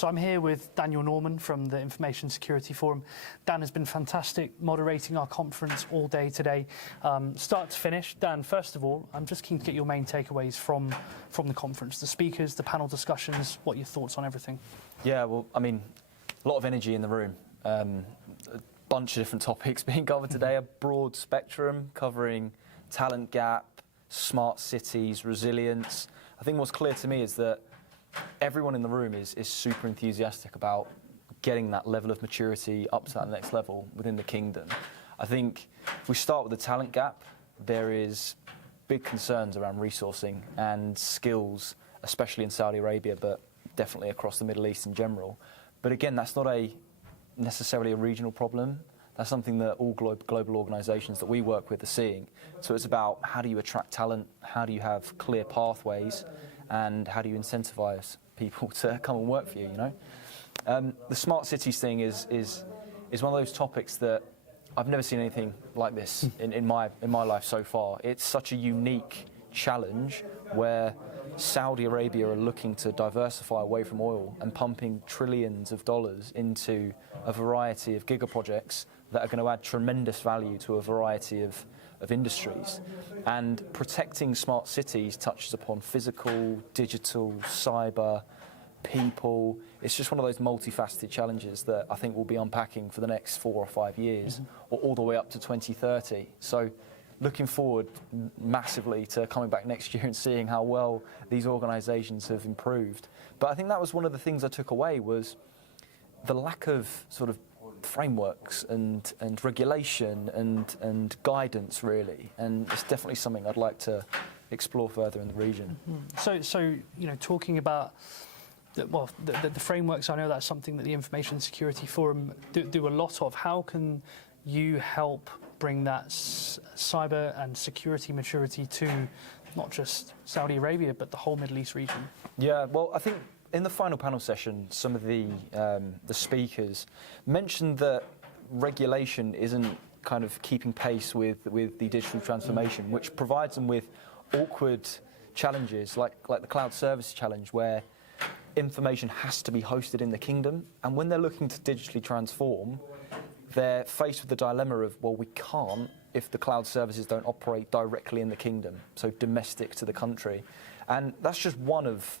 So I'm here with Daniel Norman from the Information Security Forum. Dan has been fantastic moderating our conference all day today, start to finish. Dan, first of all, I'm just keen to get your main takeaways from the conference, the speakers, the panel discussions, what your thoughts on everything. Yeah, well, I mean, a lot of energy in the room. A bunch of different topics being covered today, a broad spectrum covering talent gap, smart cities, resilience. I think what's clear to me is that everyone in the room is super enthusiastic about getting that level of maturity up to that next level within the kingdom. I think if we start with the talent gap, there is big concerns around resourcing and skills, especially in Saudi Arabia, but definitely across the Middle East in general. But again, that's not necessarily a regional problem. That's something that all global organisations that we work with are seeing. So it's about how do you attract talent, how do you have clear pathways, and how do you incentivise people to come and work for you, you know? The smart cities thing is one of those topics that I've never seen anything like this in my life so far. It's such a unique challenge where Saudi Arabia are looking to diversify away from oil and pumping trillions of dollars into a variety of giga projects that are going to add tremendous value to a variety of industries. And protecting smart cities touches upon physical, digital, cyber, people. It's just one of those multifaceted challenges that I think we'll be unpacking for the next 4 or 5 years, or all the way up to 2030. So looking forward massively to coming back next year and seeing how well these organisations have improved. But I think that was one of the things I took away, was the lack of sort of frameworks and regulation and guidance, really. And it's definitely something I'd like to explore further in the region. So you know, talking about the frameworks, I know that's something that the Information Security Forum do a lot of. How can you help bring that cyber and security maturity to not just Saudi Arabia, but the whole Middle East region? Yeah, well, I think in the final panel session, some of the speakers mentioned that regulation isn't kind of keeping pace with the digital transformation, which provides them with awkward challenges, like the cloud service challenge, where information has to be hosted in the kingdom. And when they're looking to digitally transform, they're faced with the dilemma of, well, we can't if the cloud services don't operate directly in the kingdom, so domestic to the country. And that's just one of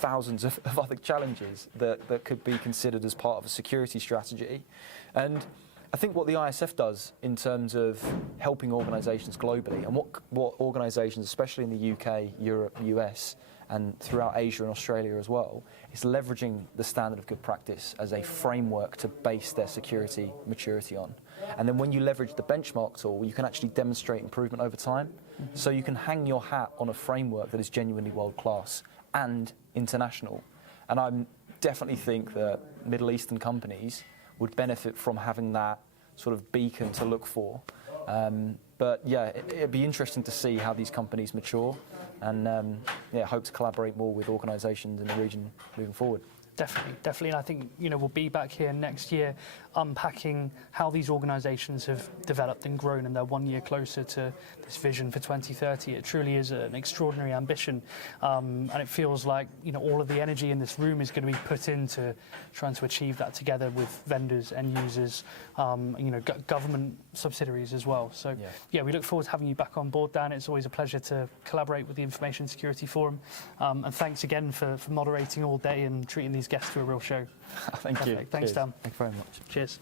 thousands of other challenges that could be considered as part of a security strategy. And I think what the ISF does in terms of helping organisations globally, and what organisations, especially in the UK, Europe, US, and throughout Asia and Australia as well, is leveraging the standard of good practice as a framework to base their security maturity on. And then when you leverage the benchmark tool, you can actually demonstrate improvement over time. So you can hang your hat on a framework that is genuinely world-class and international. And I definitely think that Middle Eastern companies would benefit from having that sort of beacon to look for. But yeah, it'd be interesting to see how these companies mature, and hope to collaborate more with organisations in the region moving forward. Definitely, and I think, you know, we'll be back here next year unpacking how these organisations have developed and grown, and they're 1 year closer to this vision for 2030. It truly is an extraordinary ambition, and it feels like, you know, all of the energy in this room is going to be put into trying to achieve that together with vendors, end users, you know, government subsidiaries as well. So yeah, we look forward to having you back on board, Dan. It's always a pleasure to collaborate with the Information Security Forum, and thanks again for moderating all day and treating these guests to a real show. Thank you. Thanks, Dan. Thank you very much. Cheers.